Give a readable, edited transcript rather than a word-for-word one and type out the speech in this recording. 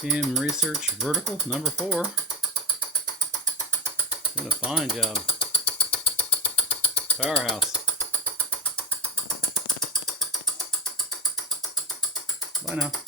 PM Research Vertical number 4. Did a fine job. Powerhouse. Bye now.